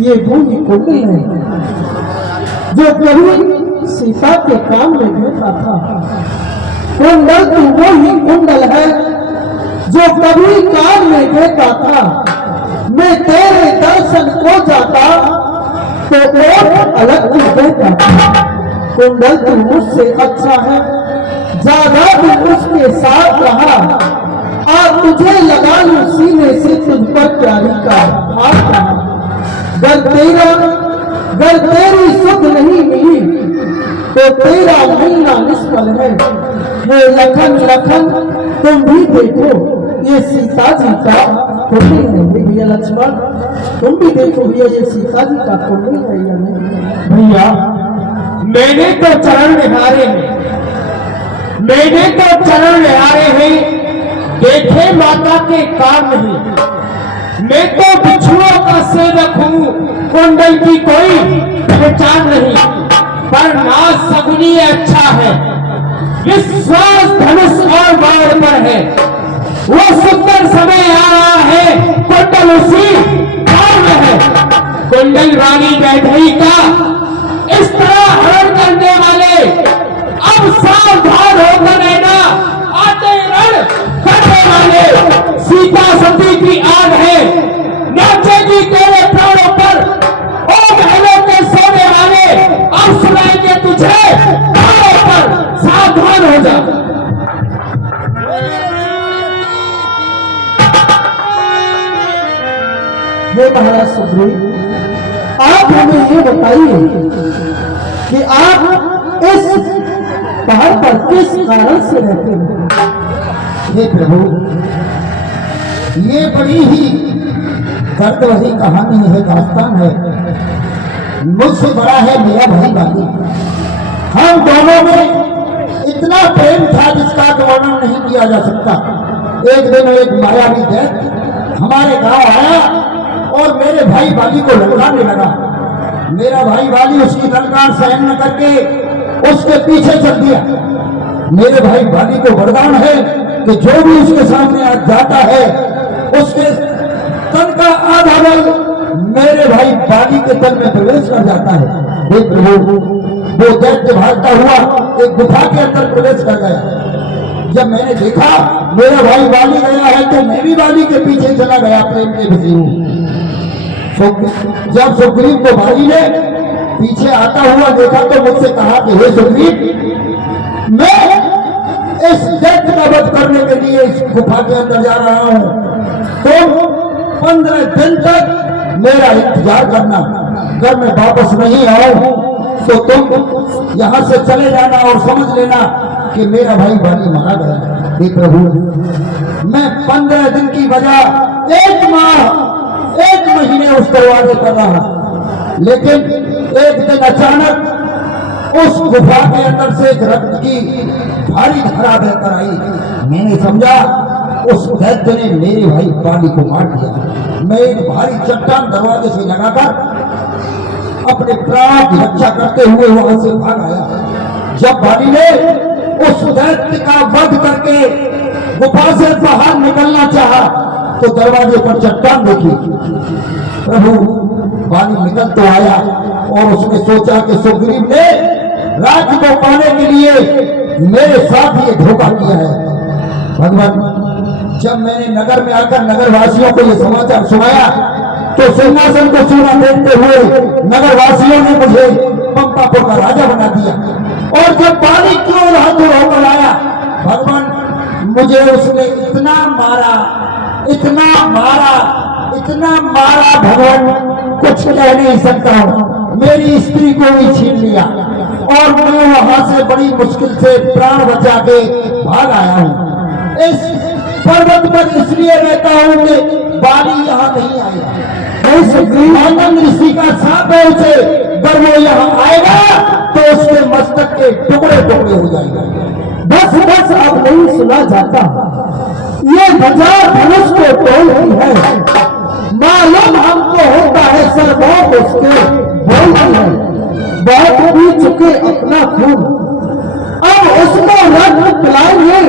ये भूमि कुंडल है जो कभी सीता के काम में भेजा था। कुंडल तो वो ही कुंडल है जो कभी काम में भेजा था। मैं तेरे दर्शन को जाता तो और अलग ही देता था। कुंडल तू मुझसे अच्छा है, ज्यादा भी उसके साथ रहा। आज तुझे लगा लूं सीने से तुझ पर प्यारी का हाथ रहा। गर तेरी सुध नहीं मिली तो तेरा मिलना निष्फल है। हे लखन लखन तुम भी देखो ये सीता जी का कुंडल है। भैया लक्ष्मण तुम भी देखो भैया ये सीता जी का कुंडल है या नहीं। भैया मैंने तो चरण निहारे हैं, मैंने तो चरण निहारे हैं, देखे माता के काम नहीं। मैं तो बिछुओं का सेवक हूँ, कुंडल की कोई पहचान नहीं। पर नाज सगुनी अच्छा है, विश्वास धनुष और बाण पर है। वो सुंदर समय आ रहा है, कुंडल उसी काल में है। कुंडल रानी वैदेही का इस तरह हरण करने वाले अब सावधान होकर रहना। आते रण करने वाले सीता सती की आग है, नाचेगी तेरे प्राणों पर। ओ महलों के सोने वाले अब सुनाएंगे तुझे प्राणों पर, सावधान हो जा। हे महाराज सुग्रीव, आप हमें ये बताइए कि आप इस पहाड़ पर किस कारण से रहते हैं। हे प्रभु, ये बड़ी ही दर्द भरी कहानी है, दास्तान है। मुझसे बड़ा है मेरा भाई बाली। हम दोनों में इतना प्रेम था जिसका तो वर्णन नहीं किया जा सकता। एक दिन एक मायावी दैत्य हमारे गांव आया और मेरे भाई बाली को ललकारने लगा। मेरा भाई बाली उसकी ललकार सहन न करके उसके पीछे चल दिया। मेरे भाई बाली को वरदान है कि जो भी उसके सामने आ जाता है उसके तन का आधा बल मेरे भाई बाली के तन में प्रवेश कर जाता है। हे प्रभु, वो दैत्य भागता हुआ एक गुफा के अंदर प्रवेश कर गया। जब मैंने देखा मेरा भाई बाली गया है तो मैं भी बाली के पीछे चला गया प्रेम के विषय। जब सुग्रीव को बाली ने पीछे आता हुआ देखा तो मुझसे कहा कि हे सुग्रीव, मैं इस दैत्य का वध करने के लिए इस गुफा के अंदर जा रहा हूं। तुम 15 दिन तक मेरा इंतजार करना। अगर मैं वापस नहीं आऊं तो तुम यहां से चले जाना और समझ लेना कि मेरा भाई बाली मारा गया। हे प्रभु, मैं 15 दिन की बजाय 1 माह 1 महीने उसको वादे कर रहा, लेकिन एक दिन अचानक उस गुफा के अंदर से एक रक्त की भारी धारा बहकर आई। मैंने समझा उस दैत्य ने मेरे भाई बाली को मार दिया। मैं एक भारी चट्टान दरवाजे से लगाकर अपने प्राण की रक्षा करते हुए वहां से भाग आया। जब बाली ने उस दैत्य का वध करके गुफा से बाहर निकलना चाहा तो दरवाजे पर चट्टान देखी। प्रभु, बाली निकल तो आया और उसने सोचा कि सुग्रीव ने राज्य को पाने के लिए मेरे साथ ये धोखा किया है। भगवान, जब मैंने नगर में आकर नगर वासियों को ये समाचार सुनाया तो सिंहासन को चूना देखते हुए नगर वासियों ने मुझे पंपापुर का राजा बना दिया। और जब बाली क्रोध हाथों होकर आया, भगवान, मुझे उसने इतना मारा, इतना मारा, इतना मारा, भगवान कुछ कह नहीं सकता हूं। मेरी स्त्री को भी छीन लिया और मैं वहां से बड़ी मुश्किल से प्राण बचा के भाग आया हूं। इस पर्वत पर इसलिए रहता हूं कि बाली यहाँ नहीं आएगा। आनंद ऋषि का सांप है उसे, अगर वो यहाँ आएगा तो उसके मस्तक के टुकड़े टुकड़े हो जाएंगे। बस बस अब नहीं सुना जाता। ये ध्वजा धनुष को तोड़ती है, मालूम हमको होता है सर्वों उसके बोलती है। बहुत पी चुके अपना खून, अब उसको रक्त पिलाएंगे।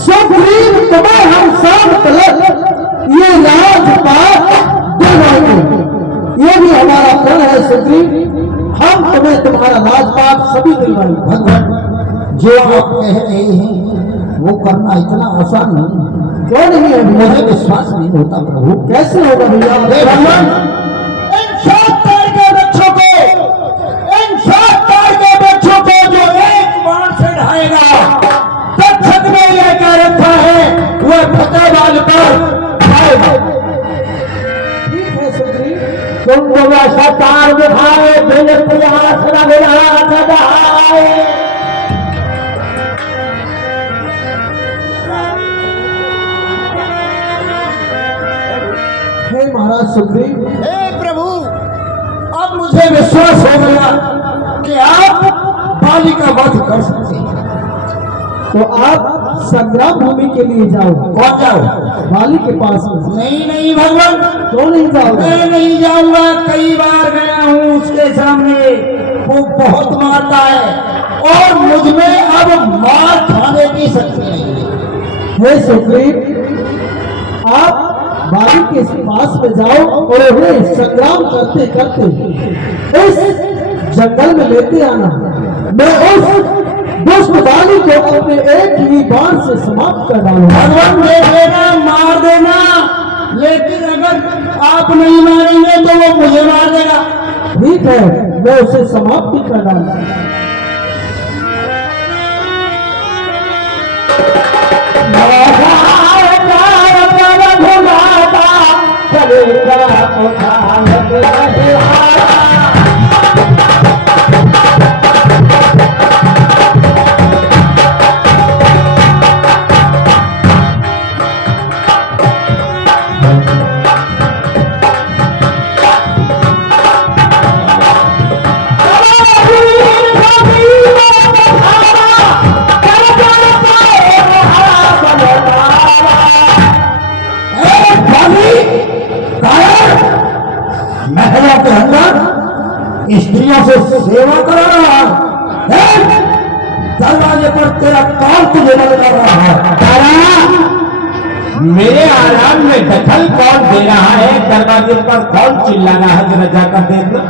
सुग्रीव तुम्हें हम सब तलक ये राजपाट दिलवाएंगे। ये भी हमारा प्रण है सुग्रीव, हम तुम्हें तुम्हारा राजपाट सभी दिलवाएंगे। भगवान, जो आप कह रहे हैं वो करना इतना आसान नहीं। क्यों नहीं है? मुझे विश्वास नहीं होता प्रभु। कैसे होगा भैया? हे भगवान, इन 7 तार के वृक्षों को, इन 7 तार के वृक्षों को जो एक बाण से ढाएगा, तक्षक ने यह कह रखा है वह फतेहबाद पर खाएगा। ठीक है सुग्रीव, तुम तो वैसा तार दिखाए बिन प्रयास रघुनाथ बहाए। हे महाराज सुग्रीव, हे प्रभु, अब मुझे विश्वास हो गया कि आप बाली का वध कर सकते हैं। तो आप संग्राम भूमि के लिए जाओ। कौन जाओ? बाली के पास में। नहीं नहीं भगवान, क्यों नहीं जाओगे? मैं नहीं जाऊंगा। कई बार गया हूँ उसके सामने, वो बहुत मारता है और मुझ में अब मार खाने की शक्ति नहीं है। हे सुग्रीव, आप बाली के पास में जाओ और उन्हें संग्राम करते करते इस जंगल में लेते आना। मैं उस दुष्ट बाली को अपने एक ही बाण से समाप्त कर डालूंगा। भगवान दे देना, मार देना, लेकिन अगर आप नहीं मारेंगे तो वो मुझे मार देगा। ठीक है, मैं उसे समाप्त भी कर डालूंगा। महलों के अंदर स्त्रियों से सेवा कर रहा है, दरवाजे पर तेरा कौन तुझे लगा रहा है? तारा, मेरे आराम में दखल कौन दे रहा है? दरवाजे पर कौन चिल्ला रहा है? जरा जाकर देखना।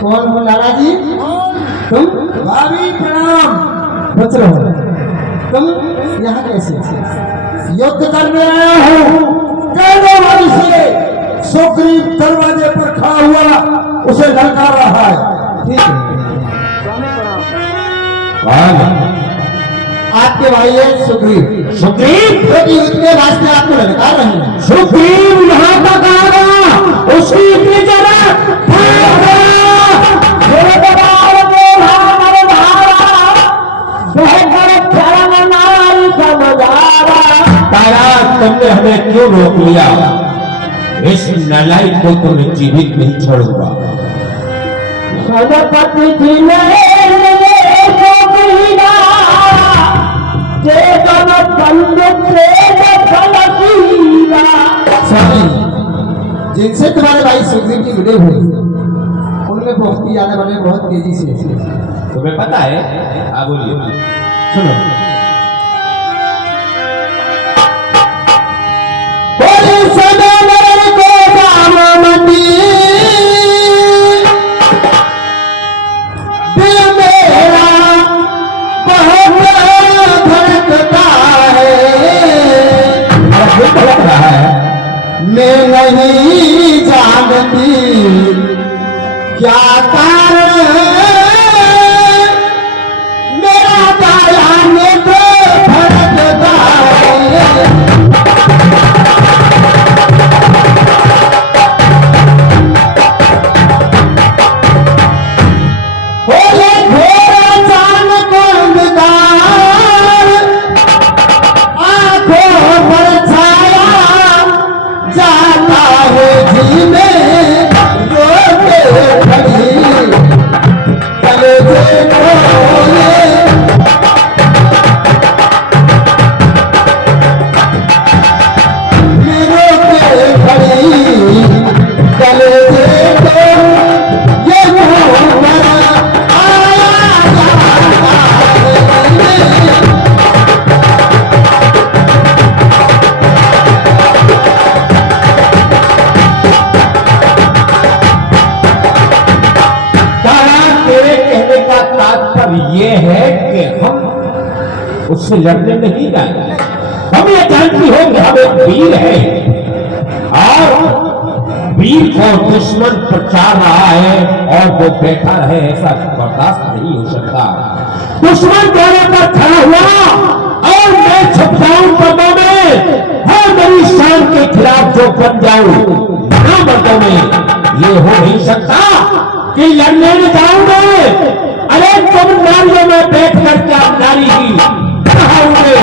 कौन हो लाला जी? तुम? भाभी प्रणाम। बच रहो। तुम यहाँ कैसे? युद्ध करने आया हूँ। कहने वाली से सुग्रीव दरवाजे पर खड़ा हुआ उसे ललकार रहा है। ठीक है, आपके भाई है सुग्रीव। सुग्रीव, जो कि युद्ध के वास्ते आपको ललकार रहे हैं। सुग्रीव यहाँ तक आ गया, उसकी इतनी जगह तारा, तुमने हमें क्यों रोक लिया? इस नालायक को तुम्हें जीवित नहीं छोड़ूंगा। सदपति जी ने स्वामी, जिनसे तुम्हारे भाई सुग्रीव की विदय हुई उनमें बहुत ही आने वाले बहुत तेजी से। तुम्हें पता है? हाँ बोलिए। सुनो, मैं नहीं जानती क्या कारण मेरा दाया में तो भड़कता है। मुझसे लड़ने नहीं जाए। हम ये जानती हो कि हम एक वीर है और वीर को दुश्मन प्रचार रहा है और वो बैठा रहे, ऐसा बर्दाश्त नहीं हो सकता। दुश्मन द्वारा पर खड़ा हुआ और मैं छुप जाऊं पर्दों में, है मेरी शान के खिलाफ जो बन जाऊं मर्दों में, ये हो नहीं सकता कि लड़ने में जाऊंगे। अरे तुम नारियों में बैठ कर क्या नारी की कहाऊंगे?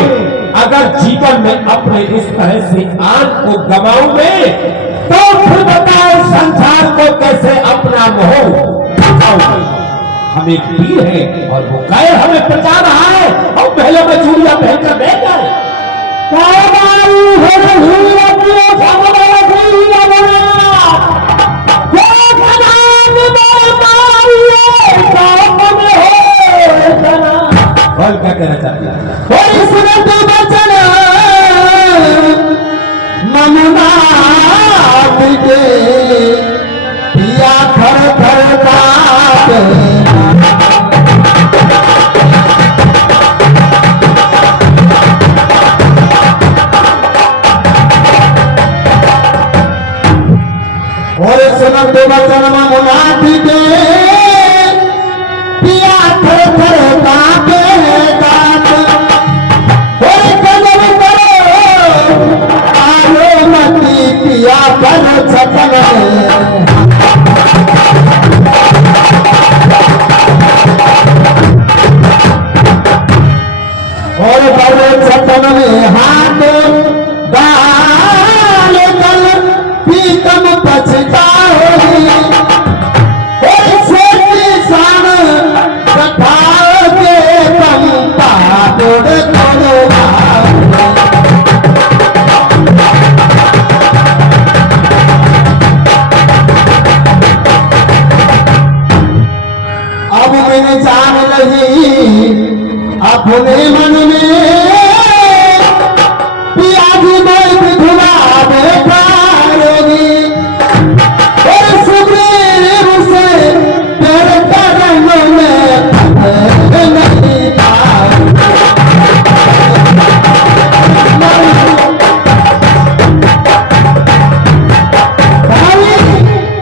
अगर जीवन में अपने इस तरह से आंख को गवाऊंगे तो फिर बताओ संसार को कैसे अपना मोह दिखाऊंगे? हम एक वीर है और वो कायर हमें बचा रहा है और पहले में चूड़ियां पहनकर बैठ गए। और क्या कहना चाहते हैं? पिया थर थर काटे और सुनत वचन मुनादी के पिया थर थर काटे काट और कदम करो आलो मती पिया पर छपन और बड़े छपन में हाथ डाल कर पीतम पछताओगी और छोटी शान कठाओगे तुम पादोड़ तोड़ो अब मैंने जान नहीं अपने मन में पियाजी बैठ धुला बैठाओगी और सुग्रीव से तेरे कदमों में नहीं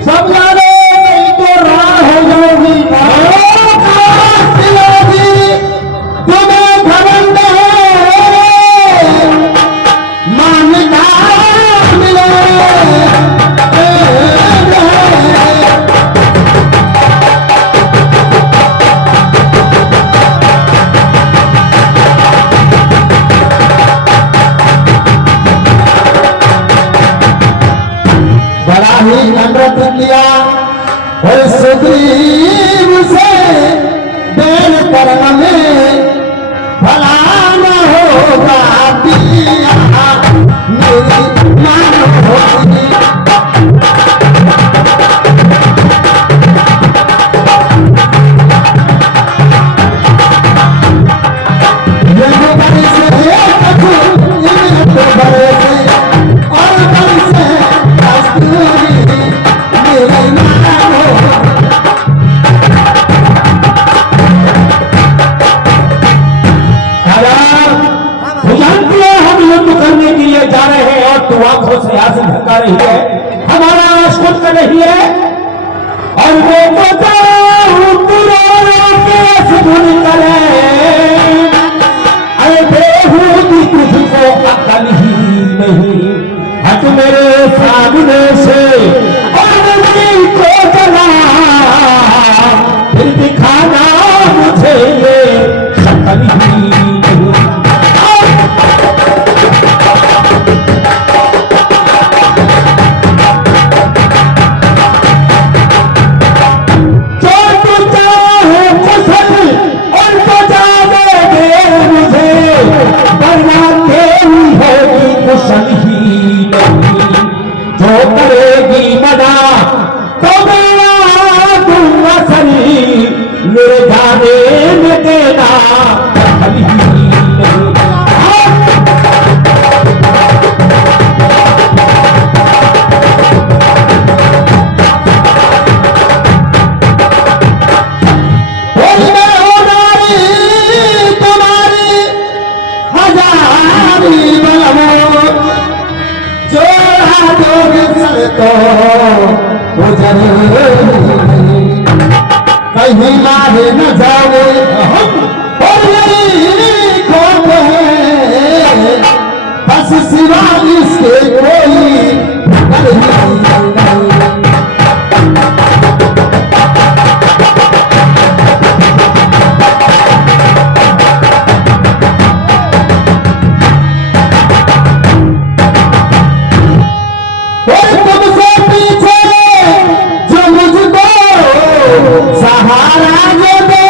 सब जाने नहीं तो राह हो जाओगी तुम्हें घमंड मान्यता मिले बड़ा ही नम्रत किया और सुग्रीव से बैन करने में भला न होगा पिया मेरी मान होगी ये बड़े से ये बड़े से और बड़े से कस्तूरी मेरी मान होगी जानती है हम युद्ध करने के लिए जा रहे हैं और तू आंखों से आंसू ढका रही है, हमारा आंख खुद कर रही है और वो करे। अरे बेहूदी तुझको अकल ही नहीं, हट मेरे सामने से और दिल को जला फिर दिखाना मुझे ये शक्ल ही नहीं। जो तू चाहे फसल और तो उजर कहीं मारे न जावे और यही खोट है बस सिवा इसके कोई नहीं। सहारा जो दे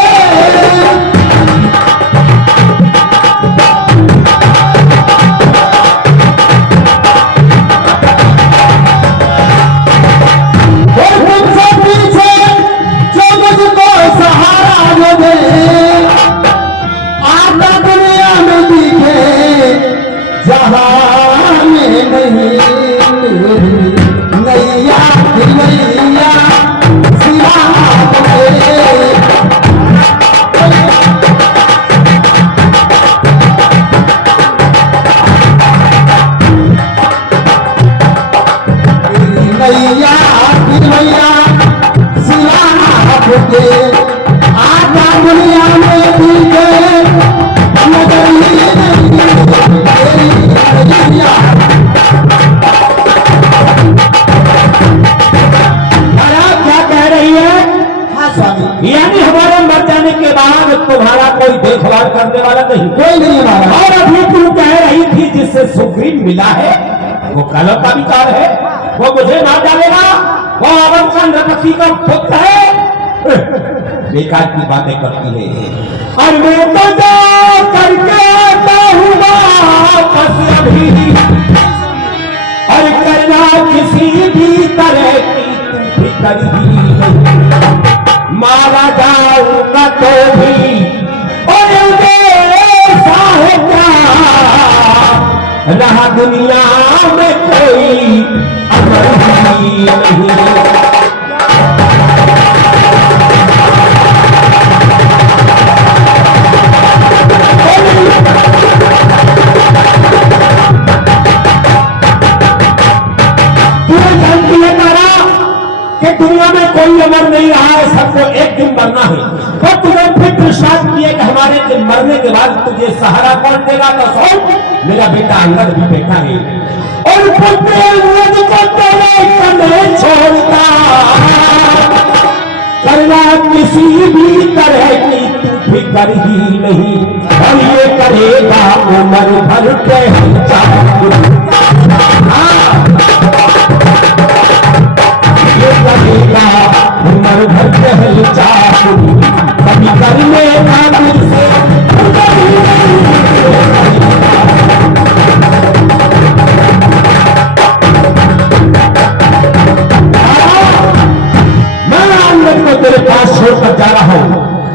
और तुमसे पीछे जो मुझको सहारा जो दे आता दुनिया में दिखे जहां में नहीं नैया नैया आजा दुनिया में क्या कह रही है? हाँ स्वामी, यानी हमारे मर जाने के बाद तुम्हारा कोई देखभाल करने वाला नहीं, कोई नहीं हमारा। और अभी तू कह रही थी जिससे सुग्रीव मिला है वो कल का विचार है, वो मुझे मार डालेगा, वो अवध का नरपति का पुत्र है। बेकार की बातें करती है। और मैं तो जा करके आता हूँ वापस अभी, और करना किसी भी तरह की तू फिक्र ही नहीं, मारा जाऊंगा तो भी और ऐसा है क्या रहा दुनिया में कोई अमर ही नहीं। कि दुनिया में कोई अमर नहीं रहा है, सबको एक दिन मरना है, और तुम्हें फिक्र शायद किए कि हमारे दिन मरने के बाद तुझे सहारा कौन देगा? तो सो मेरा बेटा अंगद भी बेटा है, और पुत्र अंगद को तेरे कंधे छोड़ता, करना किसी भी तरह की तू फिक्र ही नहीं, और ये करेगा उम्र भर के उम्र भर पहल चाहूं कभी करने का मुझसे मैं अंगद को तेरे पास छोड़कर जा रहा हूं,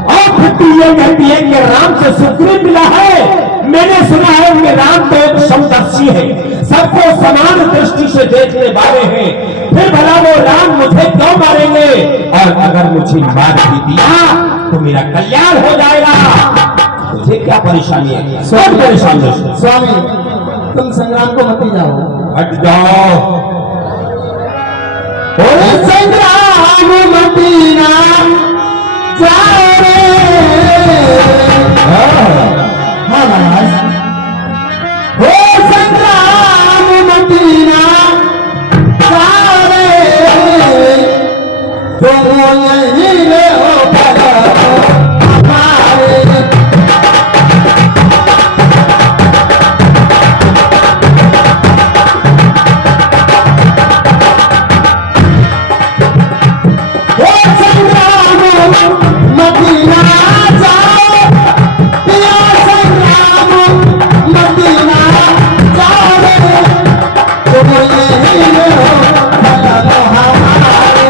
और फिर तू ये कहती है कि राम से सुग्रीव मिला है। मैंने सुना है कि राम तो एक समदर्शी है, सबको समान दृष्टि से देखने वाले हैं, फिर भला वो राम मुझे क्यों मारेंगे? और अगर मुझे मार भी दिया तो मेरा कल्याण हो जाएगा, मुझे क्या परेशानी है? सब परेशानी है। स्वामी तुम संग्राम को मत जाओ, हट जाओ। और संग्राम मदीना जाओ रे। हाँ महाराज, हो संग्राम मदीना जाओ रे, तुम यहीं ले हो हमारे। मदीना जाओ पिया, संग्राम मदीना जाओ रे, तुम यहीं हो हमारे।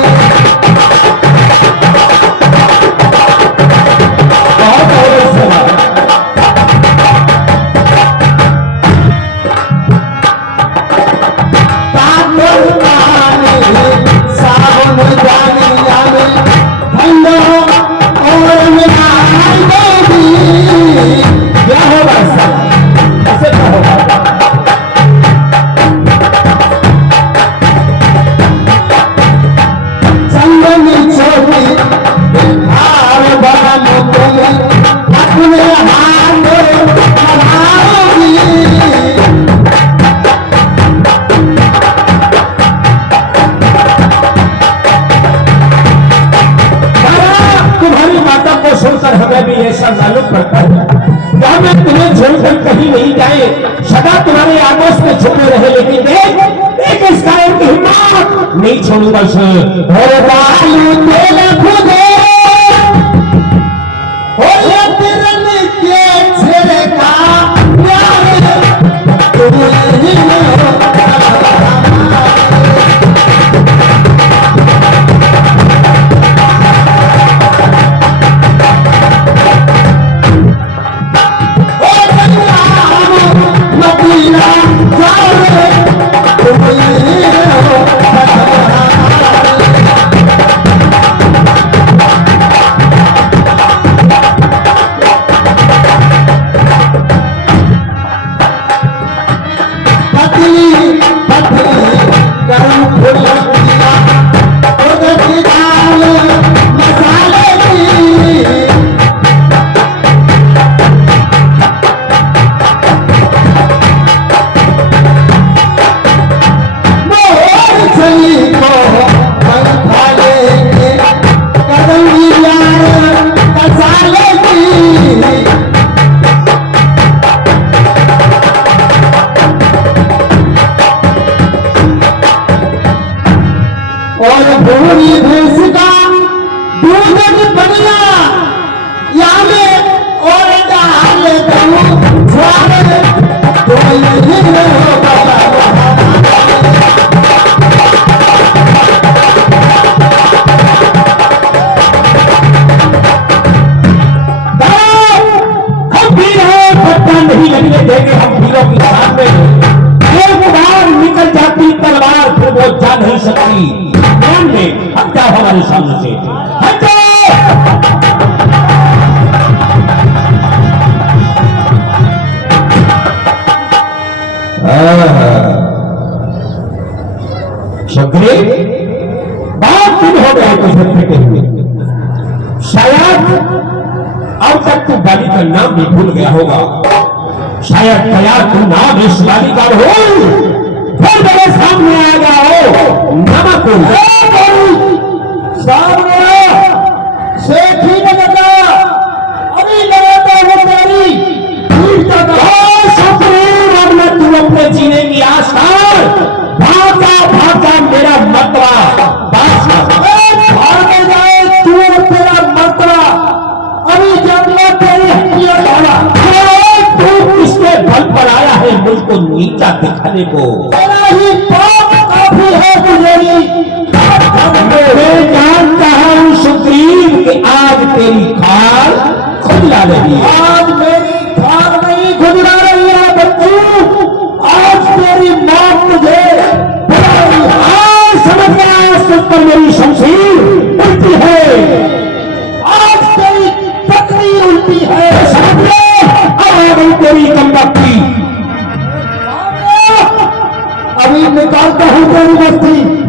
खामोश में छुपे रहे, लेकिन देख इस कारण की हिम्मत नहीं छोड़ू बस। हो बालू तेल खुदे हो या तिरन के छिड़का प्यार तुम ही हो। भूरी भैंस का दूध की बढ़िया यामे और डाल दऊं झाड़ तो ये हो बाबा। हम भी हैं, पट्टा नहीं लगने देंगे हम वीरों की सामने। एक बार निकल जाती तलवार फिर वो जा नहीं सकती। हट जाओ हमारे सामने से, हट जाओ। शक्री बहुत दिन हो गए तुझे फेंके हुए। शायद अब तक तू बालिका नाम भी भूल गया होगा। शायद तैयार तू नाम इस बालिका हो फिर मेरे सामने आ जाओ। नमक सामने शेख ही न लगा, अभी लगाता हूँ तेरी अब मैं तू अपने जीने की आस कर। भागा मेरा मतवा भागे जाए तू और तेरा मतवा। अभी जंगला तेरी हड्डियां डाला। तू किसके बल पर आया है मुझको नीचा दिखाने को? तेरा ही पाप काफी है गुजरी। मैं जानता हूं सुग्रीव कि आज तेरी खाल खुदला रही है। आज मेरी खाल नहीं खुदला रही है बच्चू, आज तेरी मौत मुझे आज समझ गया। सिर पर मेरी शमशीर उल्टी है, आज तेरी पत्नी उल्टी है। समझ लो अब आ गई तेरी कमबख्ती। अभी निकालता हूं तेरी बस्ती।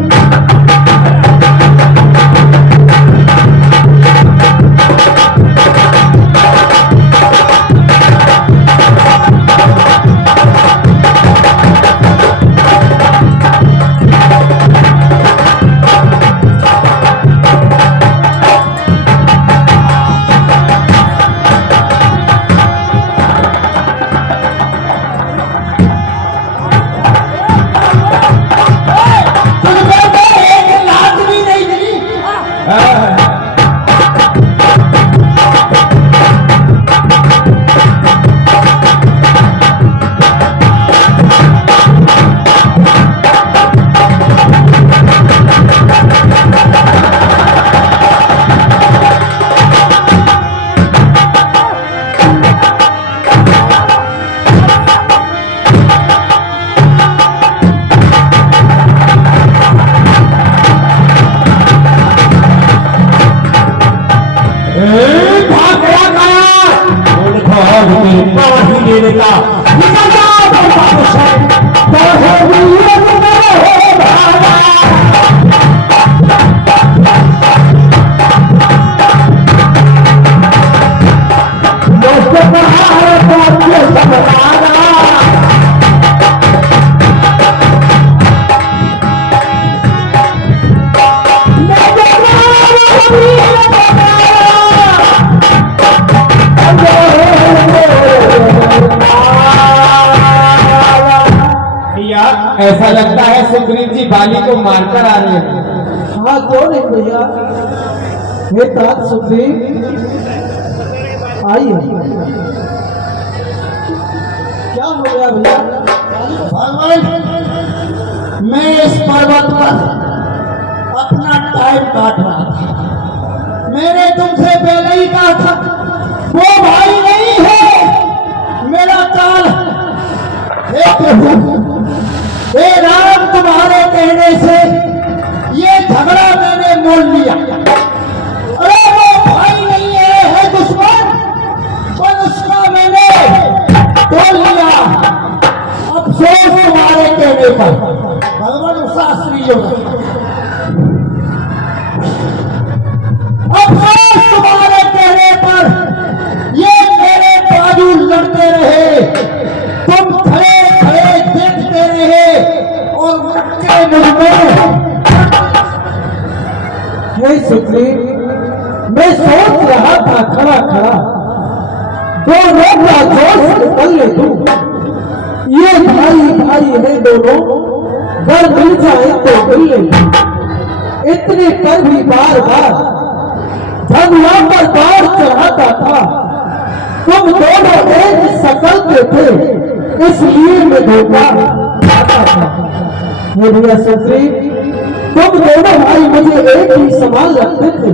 भैया ऐसा लगता है सुग्रीव जी बाली को मारकर आ रहे हैं। हाँ क्यों नहीं भैया, हे तात सुग्रीव आइए। क्या हो गया भैया? भगवान, मैं इस पर्वत पर अपना टाइम काट रहा था। मैंने तुमसे पहले ही कहा था वो भाई नहीं है, मेरा काल है। हे प्रभु, हे राम, तुम्हारे कहने से ये झगड़ा मैंने मोल लिया। अरे वो भाई नहीं है दुश्मन, पर उसका मैंने तोड़ लिया। अफसोस तुम्हारे कहने पर। भगवान शास्त्री जो अफसोस तुम्हारे कहने पर ये मेरे बाजू लड़ते रहे, तुम खड़े खड़े देखते रहे और उनके मुझ में। हे सुग्रीव, मैं सोच रहा था खड़ा खड़ा दोनों का जोश निकल ले दूं। ये भाई भाई है दोनों, घर मिल जाए तो मिल ले। इतने पर भी बार बार झगड़ा पर बार चढ़ाता था। तुम दोनों एक शकल के थे, इसलिए मैं धोखा खाता था। हे भैया सुग्रीव, तुम दोनों भाई मुझे एक ही समान लगते थे,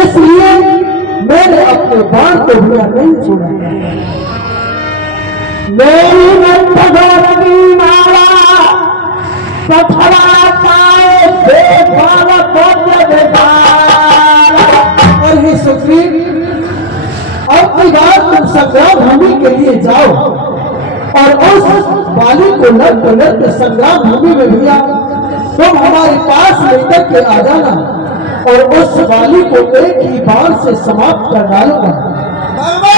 इसलिए मैंने अपने बाण को भैया नहीं छोड़ा। मेरी नंदी माला और हे सुग्रीव, अब की बात तुम संग्राम भूमि के लिए जाओ और उस बाली को लड़ते संग्राम भूमि में भैया तुम हमारे पास लेकर के आ जाना और उस बाली को एक ही बार से समाप्त कर डालूंगा।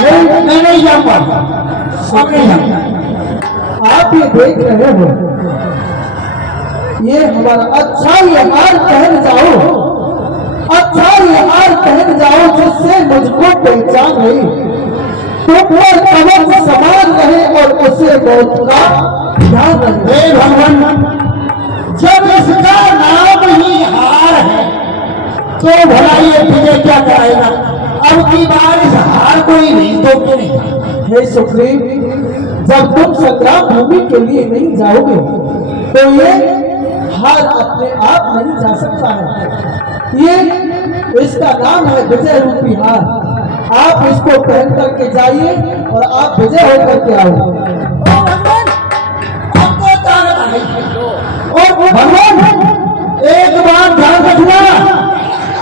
मैं नहीं जाऊंगा। आप ये देख रहे हो, ये हमारा अच्छा ये हार पहन जाओ, अच्छा ये हार पहन जाओ जिससे मुझको पहचान नहीं। तुम पर कवच समान रहे और उसे बहुत का ध्यान रहे। हे भगवान, जब इसका नाम ही हार है तो भला ये विजय क्या कराएगा? अब की बार इस हार को ही नहीं तो क्यों नहीं? हे सुग्रीव, जब तुम संग्राम भूमि के लिए नहीं जाओगे तो ये हार अपने आप नहीं जा सकता है। ये इसका नाम है विजय रूपी हार। आप इसको पहन करके जाइए और आप विजय होकर के आओ। आपको ताकत आ गई। और भगवान, एक बात ध्यान रखना,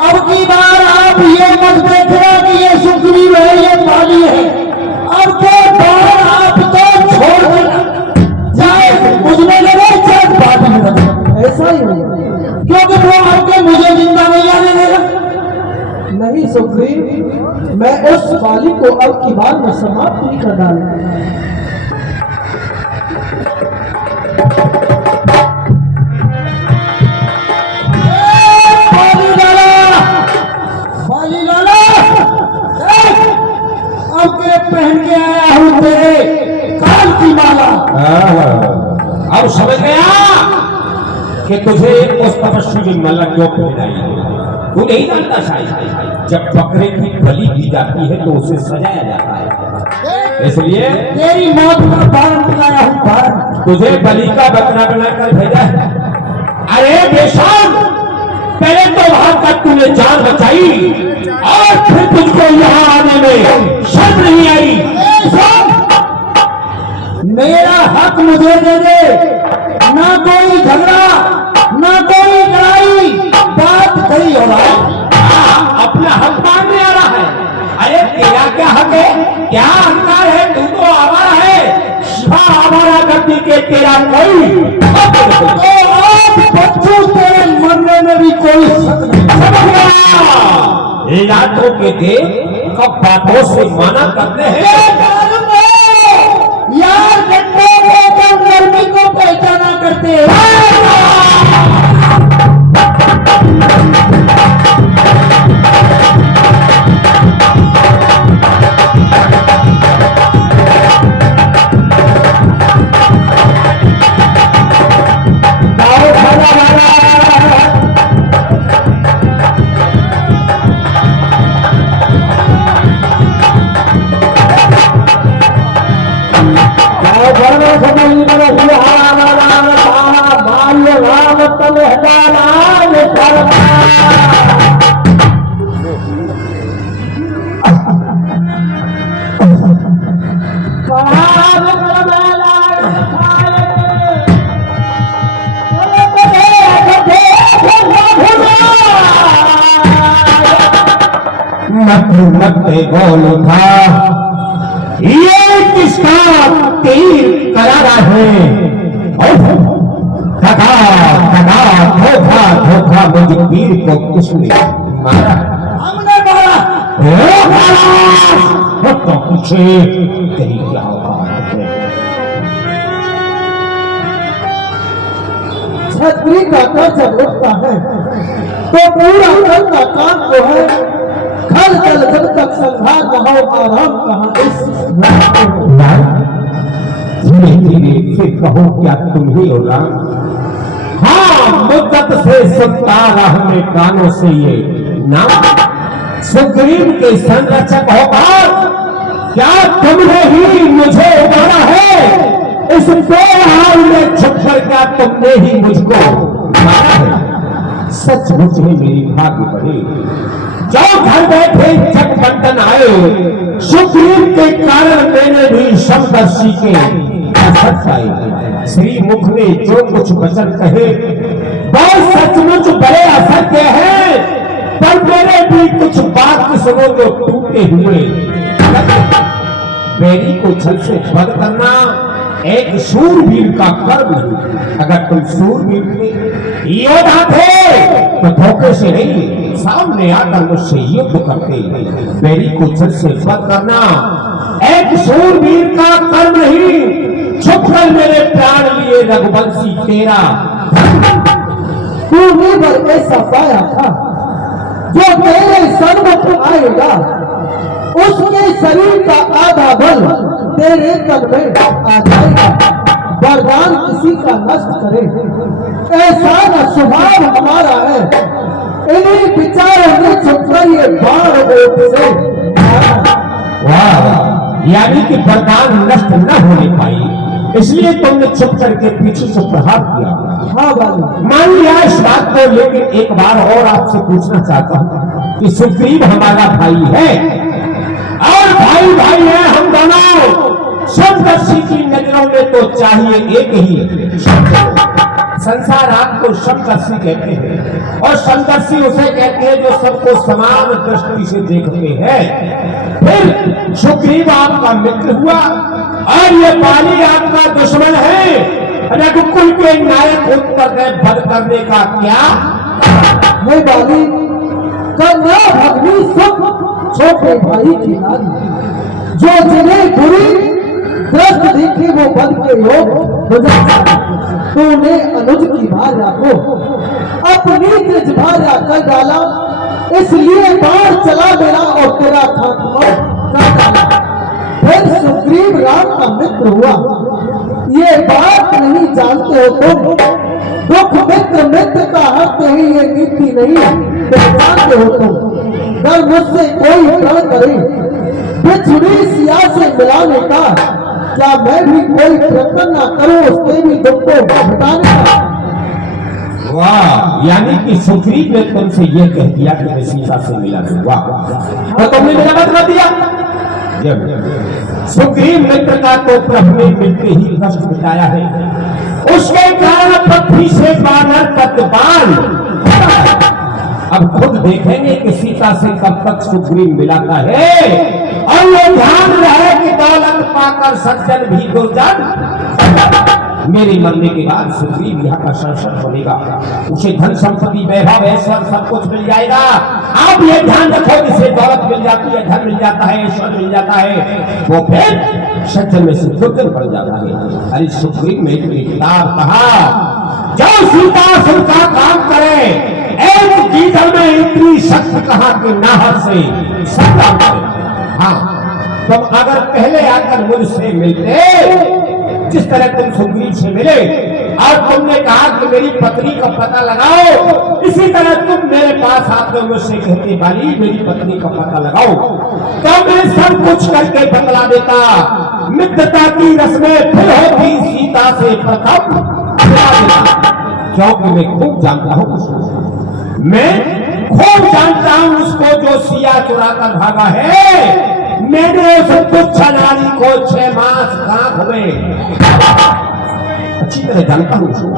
अब की बार आप ये मत देखना कि ये सुग्रीव है, ये बाली है। अब के बाद आप तो छोड़ देना, चाहे मुझमें लगे चाहे बाली में लगे। ऐसा ही होगा, क्योंकि वो आपके मुझे जिंदा नहीं आने देगा। नहीं सुग्रीव, मैं उस बाली को अब की बार में समाप्त नहीं कर डालूंगा। पहन के आया हूं तेरे काल की माला। अब समझ गया कि तुझे उस तपस्वी की माला क्यों पहनाई। तू नहीं जानता शायद, जब बकरे की बलि दी जाती है तो उसे सजाया जाता है, इसलिए तेरी मौत का कारण बनाया हूं। कारण तुझे बलि का बकरा बनाकर भेजा है। अरे बेशर्म, पहले तो वहां तक तूने जान बचाई और फिर तुझको यहाँ आने में शर्म नहीं आई। मेरा हक मुझे दे दे, ना कोई झगड़ा ना कोई लड़ाई, बात कही हो रहा है। अपना हक मांगने आ रहा है। अरे तेरा क्या हक है, क्या अधिकार है? तू तो आवारा है, आवारा गति के तेरा कोई तो आप बच्चों तेरे मरने में भी कोई शक नहीं। लातों के दे कब बातों से माना करते हैं। यार गड्ढे को गर्मी को पहचाना करते हैं। लगते बोल था, ये किसका तीर करारा है। धगा धगा धोखा धोखा मुझ पीर को किसने मारा, हमने मारा। तो पूछे तेरी क्या बात है। छतरी का कर जब उठता है तो पूरा कल का काम तो है खल खल जब तक संहार न हो आराम कहाँ इस धीरे धीरे फिर कहो क्या तुम ही हो राम। हाँ मुद्दत से सुनता रहा मैं कानों से ये नाम, सुग्रीव के संरक्षक होकर क्या तुमने ही मुझे उतारा है, इस हाल में छुपकर क्या तुमने ही मुझको मारा है। सचमुच ही मेरी भाग्य बढ़ी जो घर बैठे जग बंटन आए, सुग्रीव के कारण मैंने भी समदर्शी के असर पाए। श्री मुख ने जो कुछ वचन कहे बहुत सचमुच बड़े असर के हैं, पर मेरे भी कुछ बात सुनो जो टूटे हुए। बैरी को छल से बंद करना एक शूरवीर का कर्म है। अगर तुम शूरवीर थे, योद्धा थे, तो धोखे से नहीं सामने आकर मुझसे युद्ध करते। बैरी को छल से बंद करना एक शूरवीर का कर्म नहीं। छुपकर मेरे प्राण लिए रघुवंशी तेरा तूने पर ऐसा पाया था जो तेरे सन्मुख आएगा, उसके शरीर का आधा बल तेरे तन में आ जाएगा। वरदान किसी का नष्ट करे ऐसा न स्वभाव हमारा है, इन्हीं विचारों में छुपकर ये बाण ओट से वाह, यानी कि वरदान नष्ट न होने पाई, इसलिए तुमने छुप करके पीछे से प्रहार किया। हाँ बाबू, मान लिया इस बात को, लेकिन एक बार और आपसे पूछना चाहता हूं कि सुग्रीव हमारा भाई है और भाई भाई है हम दोनों। समदर्शी की नजरों में तो चाहिए एक ही संसार आपको समदर्शी कहते हैं, और समदर्शी उसे कहते हैं जो सबको समान दृष्टि से देखते हैं। फिर सुग्रीव आपका मित्र हुआ और ये बाली आपका दुश्मन है। रघुकुल के नायक उत्तर दे बध करने का क्या मैं बाली कन्या भगनी सुख छोटे भाई की नारी, जो जिन्हें बुरी दृष्ट देखे वो बन के योग हो जाता। तूने अनुज की भार्या को अपनी निज भार्या कर डाला, इसलिए बाढ़ चला मेरा और तेरा खात्मा कर डाला। फिर सुग्रीव राम का मित्र हुआ, ये बात नहीं जानते हो तुम। दुख मित्र मित्र का हक नहीं, ये नीति नहीं जानते हो तुम। अगर मुझसे कोई प्रण करे बिछुड़ी सिया से मिलाने का, क्या मैं भी कोई प्रयत्न ना करूं उसके भी दुख को घटाने का। वाह, यानी कि सुग्रीव ने तुमसे ये कह दिया कि मैं सीता से मिला दूंगा, तो तुमने मेरा मत कर दिया। सुग्रीव मित्र का तो प्रभु ने मिलते ही कष्ट बिताया है, उसके कारण पृथ्वी से बानर कतबान। अब खुद देखेंगे कि सीता से कब तक सुग्रीव मिलाता है, और ये ध्यान रहे कि दौलत पाकर सज्जन भी दुर्जन। मेरे मरने के बाद सुग्रीव यहाँ का शासक बनेगा, उसे धन संपत्ति वैभव ऐश्वर्य सब कुछ मिल जाएगा। आप ये ध्यान रखो, जिसे दौलत मिल जाती है, धन मिल जाता है, ऐश्वर्य मिल जाता है, वो फिर सज्जन में से दुर्जन पड़ जाता है। अरे सुग्रीव में किताब कहा जो सीतासुर का काम करे, एक गीदड़ में इतनी शक्ति कहा कि नाहर से संग्राम करे। हाँ, तुम अगर पहले आकर मुझसे मिलते, जिस तरह तुम सुग्रीव से मिले और तुमने कहा कि मेरी पत्नी का पता लगाओ, इसी तरह तुम मेरे पास आकर मुझसे कहते बाली मेरी पत्नी का पता लगाओ, तो मैं सब कुछ करके बतला देता। मित्रता की रस्में फिर होती सीता से प्रथम, क्योंकि मैं खूब जानता हूं उसको, मैं खूब जानता हूं उसको जो सिया चुराकर भागा है। मैंने उस तुच्छ नारी को 6 मास गांव में अच्छी तरह जानता हूं उसको।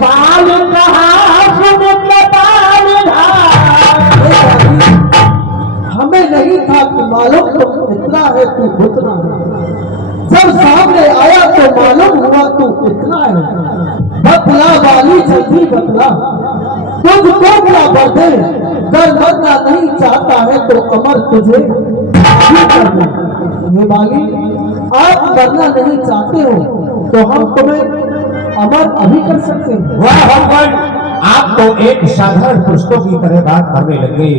बाल था कि मालूम तुम इतना है तू उतना है, जब सामने आया तो मालूम हुआ तू इतना है। बतला वाली जल्दी बतला, तुझको क्या बर्दे, अगर मरना नहीं चाहता है तो अमर तुझे ही करना। ये वाली आप मरना नहीं चाहते हो तो हम तुम्हें अमर अभी कर सकते हैं। वाह भगवान, आप तो एक साधारण पुरुषों की तरह बात करने लगे।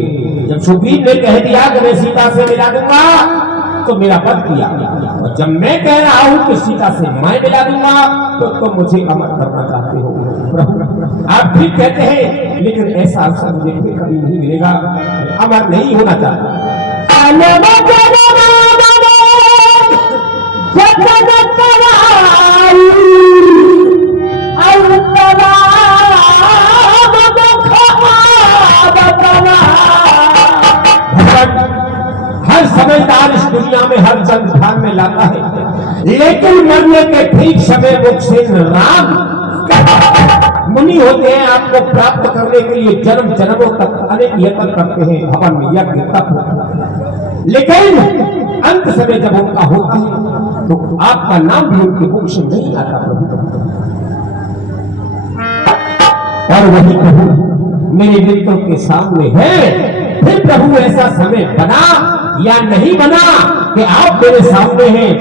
जब सुग्रीव ने कह दिया कि मैं सीता से मिला दूंगा तो मेरा वध किया, और जब मैं कह रहा हूं कि सीता से मैं मिला दूंगा तो तुम मुझे अमर करना चाहते हो। प्रभु आप ठीक कहते हैं, लेकिन ऐसा अवसर मुझे फिर कभी नहीं मिलेगा, अमर नहीं होना चाहता। हर समझदार इस दुनिया में हर जंग ध्यान में लाता है, लेकिन मरने के ठीक समय मुख से राम मुनि होते हैं। आपको प्राप्त करने के लिए जन्म जन्मों तक अनेक यत्न करते हैं, हवन यज्ञ तप, लेकिन अंत समय जब उनका होता है तो आपका नाम भी उनके मुख से नहीं आता प्रभु। और वही प्रभु मेरे नेत्रों के सामने है। फिर प्रभु ऐसा समय बना या नहीं बना कि आप मेरे सामने हैं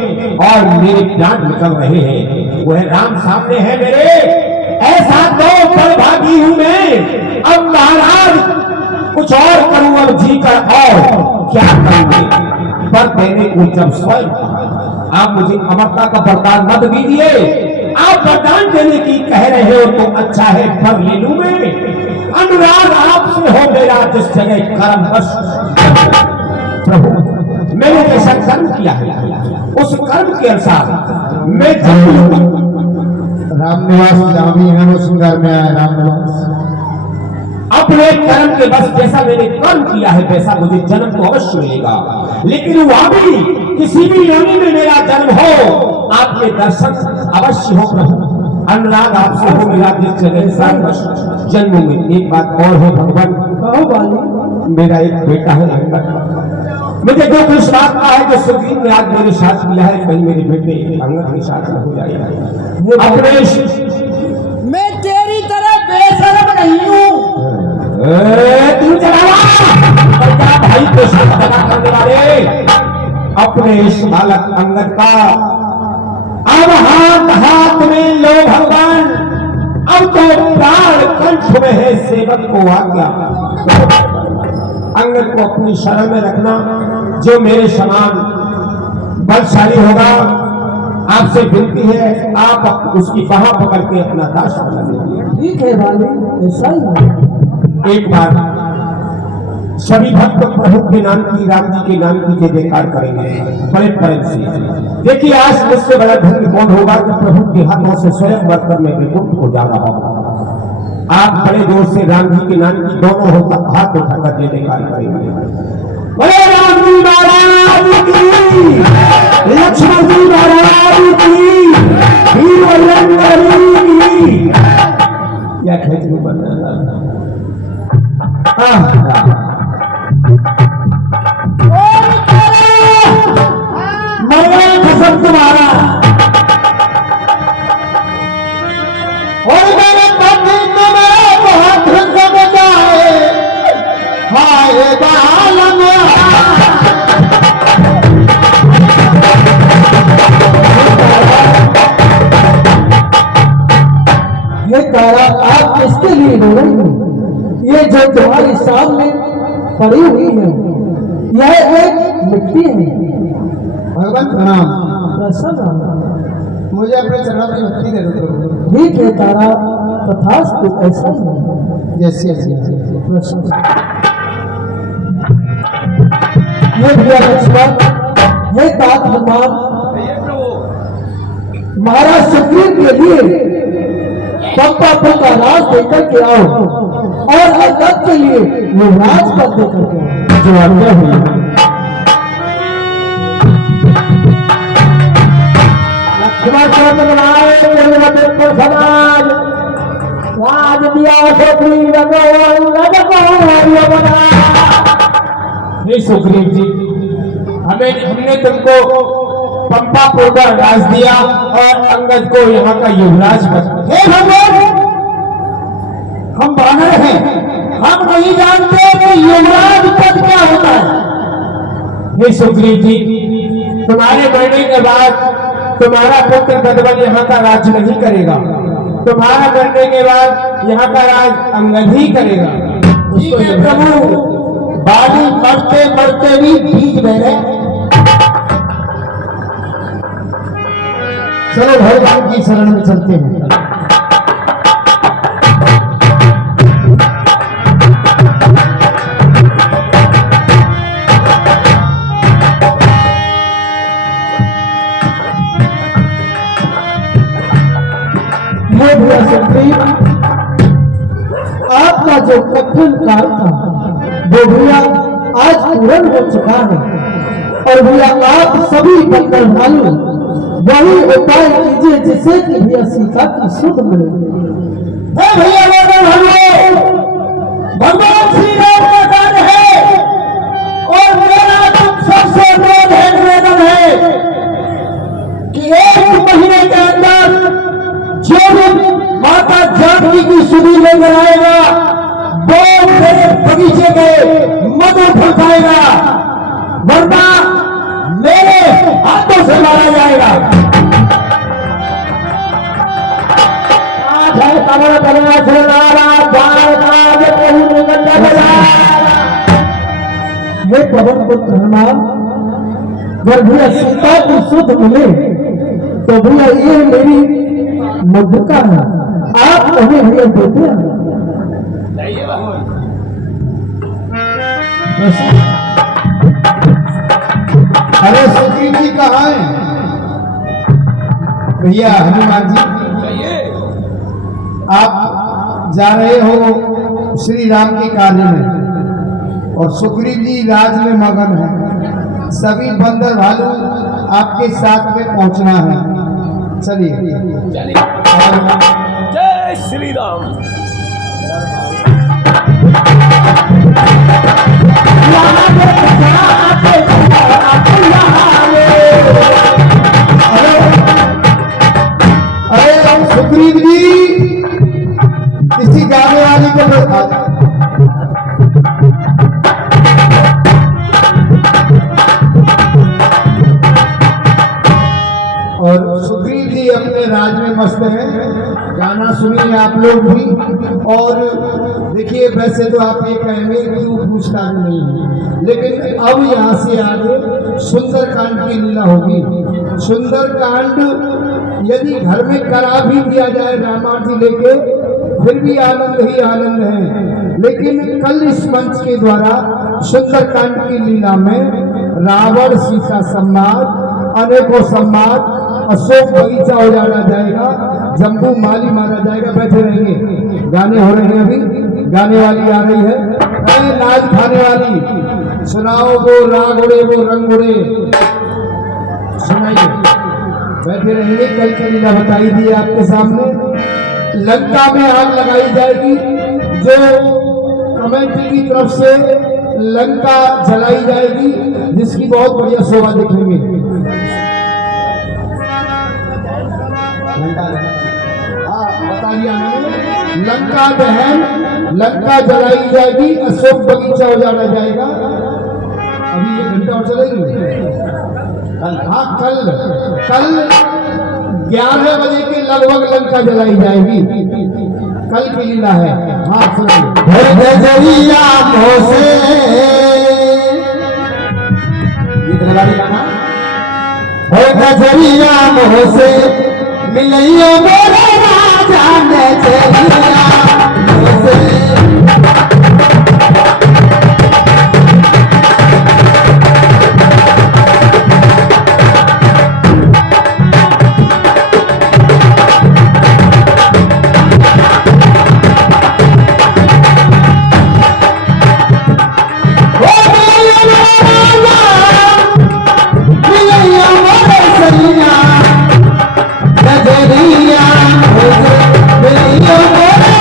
और मेरे प्राण निकल रहे हैं, वह राम सामने है मेरे। ऐसा तो बड़भागी हूं मैं, अब महाराज कुछ और करूं, अब जीकर और क्या करूंगे। पर देने को जब स्वयं आप मुझे अमरता का वरदान मत दीजिए, आप वरदान देने की कह रहे हो तो अच्छा है, पर ले लूं मैं। अनुराग आपसे हो मेरा जिस जगह कर्म बस। प्रभु मैंने जैसा कर्म किया है उस कर्म के अनुसार मैं राम निवास जामी है वो श्रृंगार में आया। राम निवास अपने कर्म के बस जैसा मैंने कर्म किया है वैसा मुझे जन्म तो अवश्य मिलेगा, लेकिन वहां भी किसी भी योनि में मेरा जन्म हो, आपके दर्शन अवश्य हो प्रभु। अनुराग आपसे हो मेरा जिस जगह जन्म में। एक बात और है भगवान, कहो वाली, मेरा एक बेटा है अंगद। मुझे जो कुछ बात का है जो सुग्रीव ने आज मेरे साथ किया है, कहीं मेरे बेटे अंगद के साथ न हो जाएगा। अपने मैं तेरी तरह बेशरम नहीं हूँ। तू चलावा भाई को साथ लगा करने वाले अपने इस बालक अंगद का अब हाथ हाथ में लो भगवान। अब तो प्राण कंठ में है, सेवक को आज्ञा। अंगद को अपनी शरण में रखना, जो मेरे समान बलशाली होगा। आपसे विनती है आप उसकी बाह पकड़ के अपना दास बना लीजिए। ठीक है वाली, ऐसा ही है। एक बार सभी भक्त प्रभु के नाम की, राम जी के नाम की जय जयकार करेंगे बड़े प्रेम से। देखिए आज मुझसे बड़ा धन्य कौन होगा कि प्रभु के हाथों से स्वयं वर्कर में विमुक्त हो जा रहा होगा। आप बड़े जोर से राम जी के नाम की दोनों हाथ उठाकर जय जयकार करेंगे। बड़े राम जी महाराज की, लक्ष्मण जी महाराज की, वीर बजरंग की। या खेत में बनना कसम तुम्हारा और मेरे पति तुम्हें बहुत समझाए हाय बालम। ये तारा आप किसके लिए रो रही हो? ये जो तुम्हारे सामने पड़ी हुई है यह एक मिट्टी है। भगवान प्रणाम, प्रसन्न मुझे अपने चरणों की भक्ति दे दो। ठीक है तारा, तथास्तु ऐसा ही है। जैसे प्रसन्न ये भैया लक्ष्मण, ये तात हनुमान महाराज सुग्रीव के लिए पंपापुर का राज देकर के आओ और अंगद के लिए युवराज पद देकर के आओ। जो आज्ञा हुई। राज दिया सुग्रीव सुग्रीव जी हमने तुमको पंपापुर का राज दिया और अंगद को यहाँ का युवराज बना। हे भगवान, हम बानर हैं, हम नहीं जानते कि युवराज पद क्या होता है। हे सुग्रीव जी, तुम्हारे मरने के बाद तुम्हारा पुत्र गदवन यहाँ का राज नहीं करेगा। तुम्हारा मरने के बाद यहाँ का राज अंगद ही करेगा। ठीक है प्रभु, बाली मरते मरते भी बीज में है। चलो भगवान की शरण में चलते हैं। ये भैया सुग्रीव, आपका जो कठिन काल था वो भैया आज पूर्ण हो चुका है। और भैया आप सभी बंदर भालू वही उपाय कीजिए जिससे कि भैया सीता की सुध मिले। भैया बंदर भालू, भगवान श्री राम का कार्य है और मेरा तुम सबसे निवेदन है कि 1 महीने के अंदर जो भी माता जानकी की सुधि लेकर आएगा वो मेरे बगीचे के मधु फलकाएगा, वरना मेरे हाथों से मारा जाएगा। ये पवन पुत्र हनुमान, अगर भैया सीता को सुध मिले तो भैया ये मेरी मधुका है, आप हमें भैया देते हैं। अरे सुग्रीव जी कहाँ हैं? भैया हनुमान जी, आप जा रहे हो श्री राम के कार्य में और सुग्रीव जी राज में मगन है। सभी बंदर भालू आपके साथ में पहुंचना है। चलिए। जय श्री राम। अरे सुग्रीव जी, किसी गाने वाली को और सुग्रीव जी अपने राज में मस्त हैं। गाना सुनिए आप लोग भी। और देखिए, वैसे तो आप ये कहेंगे कि वो पूछता भी नहीं है, लेकिन अब यहाँ से आगे सुंदरकांड की लीला होगी। सुंदरकांड यदि घर में करा भी दिया जाए रामायण जी लेके, फिर भी आनंद ही आनंद है। लेकिन कल इस मंच के द्वारा सुंदरकांड की लीला में रावण सीता संवाद, अनेकों संवाद, अशोक बगीचा उजाड़ा जाएगा, जम्बू माली मारा जाएगा। बैठे रहेंगे, गाने हो रहे हैं, अभी गाने वाली आ रही है। अरे नाच खाने वाली सुनाओ, वो राग उड़े वो रंग उड़े, सुनाइए। बैठे रहेंगे, कल की लीला बताई दी आपके सामने। लंका में आग लगाई जाएगी, जो कमेटी की तरफ से लंका जलाई जाएगी, जिसकी बहुत बढ़िया शोभा देखेंगे। बता दिया मैंने, लंका दहन, लंका जलाई जाएगी, अशोक बगीचा उजाड़ा जाएगा। अभी 1 घंटा और चलेगी। हाँ, कल 11 बजे के लगभग लंका जलाई जाएगी। कल की लीला है। हाँ सुनिए। गजरिया मोह से मिलैयो मोरे राजा ने चलिया मोह से। गजरिया मोह से मिलैयो मोरे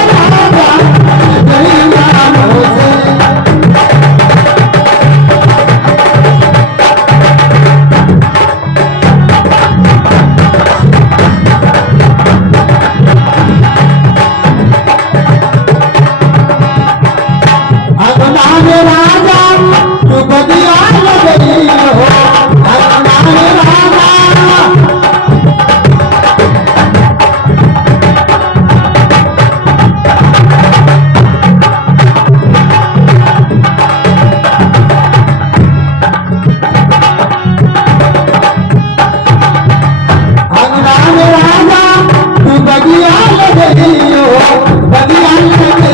बगिया लगे बगिया लगे